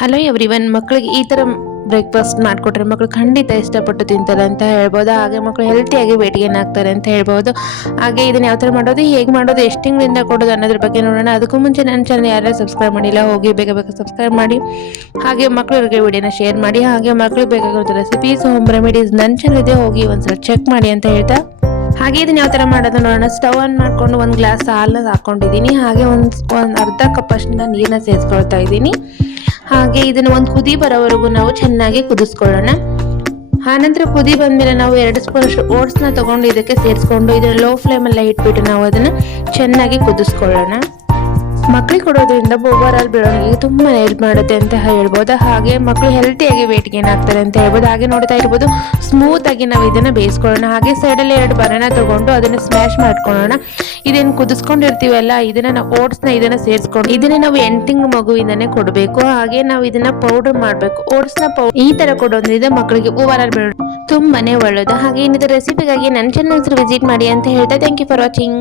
Hello everyone, ಮಕ್ಕಳಿಗೆ ಈ ಥರ ಬ್ರೇಕ್ಫಾಸ್ಟ್ ಮಾಡಿಕೊಟ್ರೆ ಮಕ್ಕಳು ಖಂಡಿತ ಇಷ್ಟಪಟ್ಟು ತಿಂತಾರೆ ಅಂತ ಹೇಳ್ಬೋದು. ಹಾಗೆ ಮಕ್ಕಳು ಹೆಲ್ತಿಯಾಗಿ ವೇಟ್ ಗೇನ್ ಆಗ್ತಾರೆ ಅಂತ ಹೇಳ್ಬೋದು. ಹಾಗೆ ಇದನ್ನ ಯಾವ ಥರ ಮಾಡೋದು, ಹೇಗೆ ಮಾಡೋದು, ಎಷ್ಟು ತಿಂಗಳಿಂದ ಕೊಡೋದು ಅನ್ನೋದ್ರ ಬಗ್ಗೆ ನೋಡೋಣ. ಅದಕ್ಕೂ ಮುಂಚೆ ನನ್ನ ಚಾನಲ್ ಯಾರು ಸಬ್ಸ್ಕ್ರೈಬ್ ಮಾಡಿಲ್ಲ, ಹೋಗಿ ಬೇಗ ಬೇಗ ಸಬ್ಸ್ಕ್ರೈಬ್ ಮಾಡಿ. ಹಾಗೆ ಮಕ್ಕಳಿಗೆ ವಿಡಿಯೋನ ಶೇರ್ ಮಾಡಿ. ಹಾಗೆ ಮಕ್ಕಳಿಗೆ ಬೇಕಾಗಿರೋ ರೆಸಿಪೀಸ್, ಹೋಮ್ ರೆಮಿಡೀಸ್ ನನ್ನ ಚಾನಲ್ ಇದೆ, ಹೋಗಿ ಒಂದ್ಸಲ ಚೆಕ್ ಮಾಡಿ ಅಂತ ಹೇಳ್ತಾ, ಹಾಗೆ ಇದನ್ನ ಯಾವ ಥರ ಮಾಡೋದು ನೋಡೋಣ. ಸ್ಟವ್ ಆನ್ ಮಾಡಿಕೊಂಡು ಒಂದು ಗ್ಲಾಸ್ ಹಾಲನ್ನ ಹಾಕೊಂಡಿದ್ದೀನಿ. ಹಾಗೆ ಒಂದು ಅರ್ಧ ಕಪ್ ಅಷ್ಟು ನೀರನ್ನ ಸೇರಿಸ್ಕೊಳ್ತಾ ಇದ್ದೀನಿ. ಹಾಗೆ ಇದನ್ನು ಒಂದು ಕುದಿ ಬರೋವರೆಗೂ ನಾವು ಚೆನ್ನಾಗಿ ಕುದಿಸ್ಕೊಳ್ಳೋಣ. ಆನಂತರ ಕುದಿ ಬಂದ್ಮೇಲೆ ನಾವು 2 ಸ್ಪೂನ್ ಅಷ್ಟು ಓಟ್ಸ್ನ ತಗೊಂಡು ಇದಕ್ಕೆ ಸೇರಿಸ್ಕೊಂಡು ಇದನ್ನ ಲೋ ಫ್ಲೇಮಲ್ಲಿ ಇಟ್ಬಿಟ್ಟು ನಾವು ಅದನ್ನು ಚೆನ್ನಾಗಿ ಕುದಿಸ್ಕೊಳ್ಳೋಣ. ಮಕ್ಕಳಿಗೆ ಕೊಡೋದ್ರಿಂದ ಓವರ್ ಆಲ್ ಬೆಳವಣಿಗೆಗೆ ತುಂಬಾ ಹೆಲ್ಪ್ ಮಾಡುತ್ತೆ ಅಂತ ಹೇಳ್ಬೋದು. ಹಾಗೆ ಮಕ್ಕಳು ಹೆಲ್ತಿಯಾಗಿ ವೇಟ್ ಗೇನ್ ಆಗ್ತಾರೆ ಅಂತ ಹೇಳ್ಬೋದು. ಹಾಗೆ ನೋಡ್ತಾ ಇರ್ಬೋದು, ಸ್ಮೂತ್ ಆಗಿ ನಾವು ಇದನ್ನ ಬೇಯಿಸ್ಕೊಳ್ಳೋಣ. ಹಾಗೆ ಸೈಡಲ್ಲಿ 2 ಬನಾನಾ ತಗೊಂಡು ಅದನ್ನ ಸ್ಮ್ಯಾಶ್ ಮಾಡ್ಕೊಳ್ಳೋಣ. ಇದೇನು ಕುದಿಸ್ಕೊಂಡಿರ್ತೀವಲ್ಲ, ಇದನ್ನ ನಾವು ಓಟ್ಸ್ನ ಇದನ್ನ ಸೇರಿಸ್ಕೊಂಡು ಇದನ್ನ ನಾವು 8 ತಿಂಗಳು ಮಗುವಿಂದನೇ ಕೊಡಬೇಕು. ಹಾಗೆ ನಾವು ಇದನ್ನ ಪೌಡರ್ ಮಾಡಬೇಕು. ಓಟ್ಸ್ನ ಈ ತರ ಕೊಡೋದ್ರಿಂದ ಮಕ್ಕಳಿಗೆ ಓವರ್ ಆಲ್ ಬೆಳವಣಿಗೆ ತುಂಬಾನೇ ಒಳ್ಳೆಯದು. ಹಾಗೆ ಇನ್ನಿತರ ರೆಸಿಪಿಗಾಗಿ ನನ್ನ ಚಾನಲ್ ವಿಸಿಟ್ ಮಾಡಿ ಅಂತ ಹೇಳ್ತಾ, ಥ್ಯಾಂಕ್ ಯು ಫಾರ್ ವಾಚಿಂಗ್.